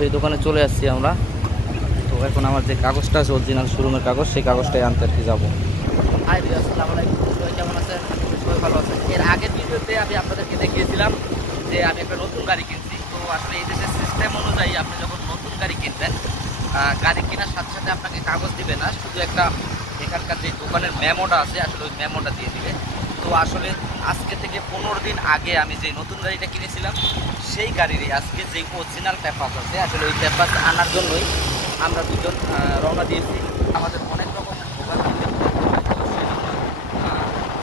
সেই দোকানে চলে আসছি আমরা। তো এখন আমার যে কাগজটা আছে অরিজিনাল শোরুমের কাগজ, সেই কাগজটাই আনতে আর কি যাবো। হাই ভিউয়ার্স, আসসালামু আলাইকুম। সবাই কেমন আছেন? সবাই ভালো আছেন। এর আগের ভিডিওতে আমি আপনাদেরকে দেখিয়েছিলাম যে আমি একটা নতুন গাড়ি কিনছি। তো আসলে এই দেশের সিস্টেম অনুযায়ী আপনি যখন নতুন গাড়ি কিনবেন, গাড়ি কেনার সাথে সাথে আপনাকে কাগজ দিবে না, শুধু একটা এখানকার যে দোকানের মেমোটা আছে আসলে ওই মেমোটা দিয়ে দিবে। তো আসলে আজকে থেকে 15 দিন আগে আমি যে নতুন গাড়িটা কিনেছিলাম সেই গাড়িরই আজকে যে অরিজিনাল পেপার আছে আসলে ওই পেপার আনার জন্যই আমরা দুজন রওনা দিয়েছি। আমাদের অনেক রকমের ভোগান্তি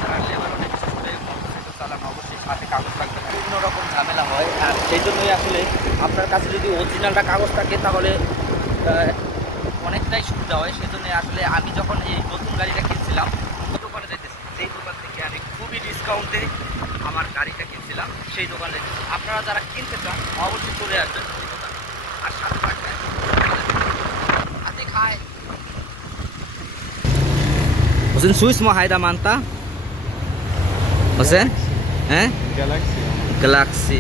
যারা লেবার অনেক বিশেষ করে মোটরসাইকেল চালানো অবশ্যই সাথে কাগজ লাগবে, বিভিন্ন রকম ঝামেলা হয়। আর সেই জন্যই আসলে আপনার কাছে যদি অরিজিনালটা কাগজ থাকে তাহলে অনেকটাই সুবিধা হয়। সেই জন্য আসলে আমি যখন এই নতুন গাড়িটা কিনছিলাম দোকানে যেতেছি, সেই দোকান থেকে আমি খুবই ডিসকাউন্টে আমার গাড়িটা কিনছিলাম সেই দোকানে। আপনারা যারা কিনতে চান অবশ্যই চলে আসবেন ওই দোকানে। আর সাথে থাকবেন হাতে খায় হোসেন সুইস মাহাইদা মানতা হোসেন, হ্যাঁ গ্যালাক্সি।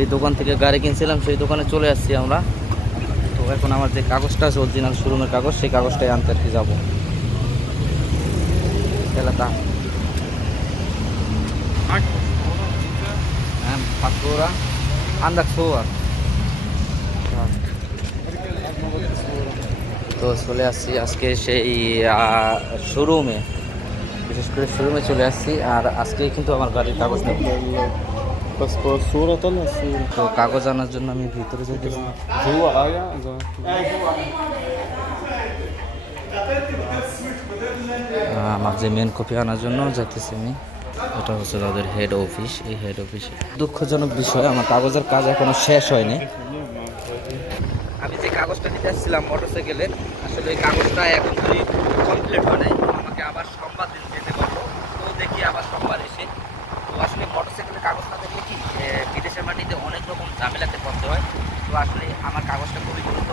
এই দোকান থেকে গাড়ি কিনছিলাম সেই দোকানে চলে আসছি আমরা। তো এখন আমার যে কাগজটা আছে অরিজিনাল শোরুমের কাগজ, সেই কাগজটাই আনতে আর কি যাবো। Faktura عندك صور তো চলে আসছি আজকে সেই শোরুমে, বিশেষ করে শোরুমে চলে আসছি। আর আজকে কিন্তু আমার গাড়ির কাগজ নেব, তো কাগজ আনার জন্য আমি ভিতরে যেতেছি। আমার যে মেন কপি আনার জন্য যাইতেছি আমি। এটা হচ্ছে তাদের হেড অফিস। এই হেড অফিসে দুঃখজনক বিষয়, আমার কাগজের কাজ এখনো শেষ হয়নি। আমি যে কাগজটা নিতে আসছিলাম মোটরসাইকেলে, আসলে এই কাগজটা এখন যদি কমপ্লিট হয় নাই, আমাকে আবার সোমবার দিন যেতে পারবো। তো দেখি আবার সোমবার এসে। তো আসলে মোটরসাইকেলের কাগজ না দেখলে কি বিদেশের মাটিতে অনেক রকম ঝামেলাতে পড়তে হয়। তো আসলে আমার কাগজটা খুবই গুরুত্ব।